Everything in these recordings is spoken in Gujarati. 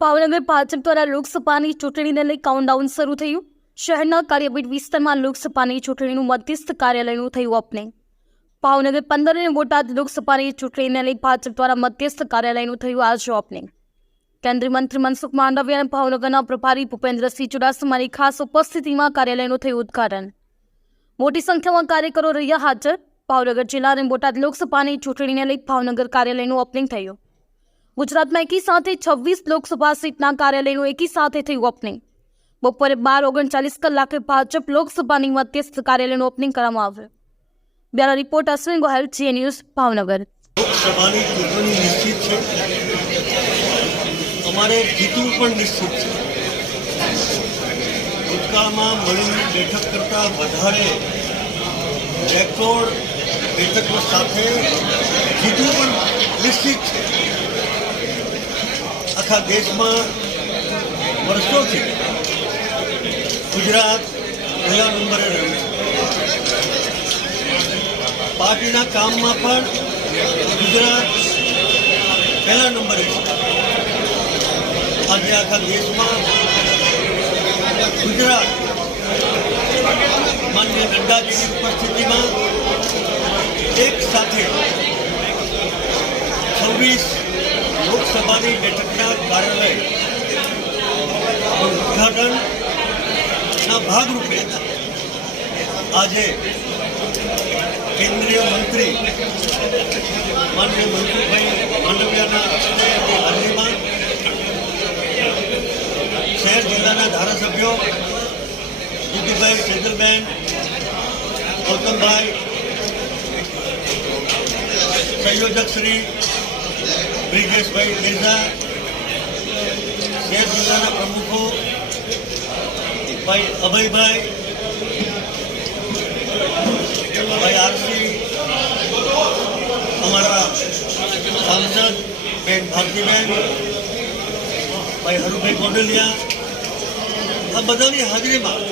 ભાવનગર ભાજપ દ્વારા લોકસભાની ચૂંટણીને લઈ કાઉન્ટડાઉન શરૂ થયું। શહેરના કાર્યપીઠ વિસ્તારમાં લોકસભાની ચૂંટણીનું મધ્યસ્થ કાર્યાલયનું થયું ઓપનિંગ। ભાવનગર 15 અને બોટાદ લોકસભાની ચૂંટણીને લઈ ભાજપ દ્વારા મધ્યસ્થ કાર્યાલયનું થયું આજે ઓપનિંગ। કેન્દ્રીય મંત્રી મનસુખ માંડવિયા અને ભાવનગરના પ્રભારી ભૂપેન્દ્રસિંહ ચુડાસમાની ખાસ ઉપસ્થિતિમાં કાર્યાલયનું થયું ઉદ્ઘાટન। મોટી સંખ્યામાં કાર્યકરો રહ્યા હાજર। ભાવનગર જિલ્લા અને બોટાદ લોકસભાની ચૂંટણીને લઈ ભાવનગર કાર્યાલયનું ઓપનિંગ થયું। ગુજરાતમાં એકી સાથે 26 લોકસભા સીટના કાર્યાલયનું એકી સાથે થયું ઓપનિંગ। બપોરે 12:39 કલાકે ભાજપ લોકસભાની મધ્યસ્થ કાર્યાલયનું ઓપનિંગ કરવામાં આવ્યું। Bureau report Ashwin Gohel, GA news, Bhavnagar. લોકસભાની ચૂંટણી નિશ્ચિત છે, અમારે જીતવું પણ નિશ્ચિત છે। ભૂતકાળમાં મળેલી બેઠક કરતાં વધારે રેકોર્ડ બેઠકો સાથે જીતવું પણ નિશ્ચિત છે। આખા દેશમાં વર્ષોથી ગુજરાત પહેલા નંબરે રહ્યું છે। પાર્ટીના કામમાં પણ ગુજરાત પહેલા નંબરે છે। આજે આખા દેશમાં ગુજરાત માન્ય નડ્ડાજીની ઉપસ્થિતિમાં એક સાથે 26 લોકસભાની બેઠકના કાર્યાલય ઉદ્ઘાટનના ભાગરૂપે આજે કેન્દ્રીય મંત્રી માનનીય મનસુખભાઈ માંડવિયાના હાજરીમાં શહેર જિલ્લાના ધારાસભ્યો જીતુભાઈ સેજલબેન, ગૌતમભાઈ, સંયોજક શ્રી બ્રિજેશભાઈ મિર્ઝા, શહેર જિલ્લાના પ્રમુખો ભાઈ અભયભાઈ, ભાઈ આરસી, અમારા સાંસદ બેન ભારતીબેન, ભાઈ હરુભાઈ ગોંડલિયા, આ બધાની હાજરીમાં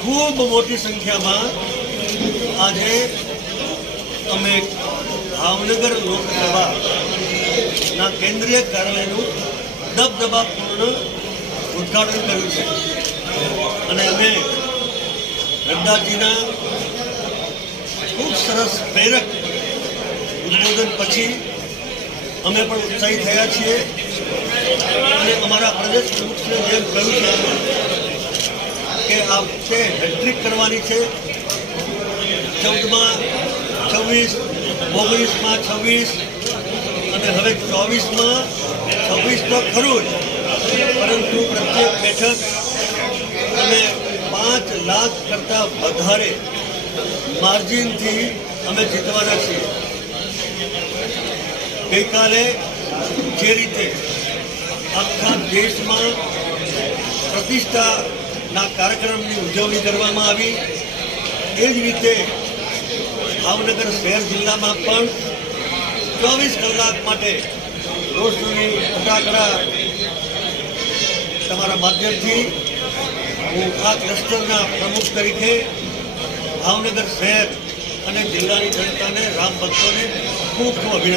ખૂબ મોટી સંખ્યામાં આજે અમે ભાવનગર લોકસભાના કેન્દ્રીય કાર્યાલયનું દબદબાપૂર્ણ ઉદ્ઘાટન કર્યું છે। અને અમે નડ્ડાજીના ખૂબ સરસ પ્રેરક ઉદ્બોધન પછી અમે પણ ઉત્સાહી થયા છીએ। અને અમારા પ્રદેશ પ્રમુખને જેમ કહ્યું છે કે આ વખતે હેટ્રિક કરવાની છે। 14માં 26, 19માં 26 અને હવે 24માં 26 તો ખરું જ, પરંતુ પ્રત્યેક બેઠક અને 5 લાખ કરતાં વધારે માર્જિનથી અમે જીતવાના છીએ। ગઈકાલે જે રીતે આખા દેશમાં પ્રતિષ્ઠાના કાર્યક્રમની ઉજવણી કરવામાં આવી, એ જ રીતે ભાવનગર શહેર જિલ્લામાં પણ 24 કલાક માટે રોશની ફટાકડા તમારા માધ્યમથી હું આ ક્લસ્ટરના પ્રમુખ તરીકે ભાવનગર શહેર અને જિલ્લાની જનતાને, રામ ભક્તોને ખૂબ ખૂબ અભિનંદન।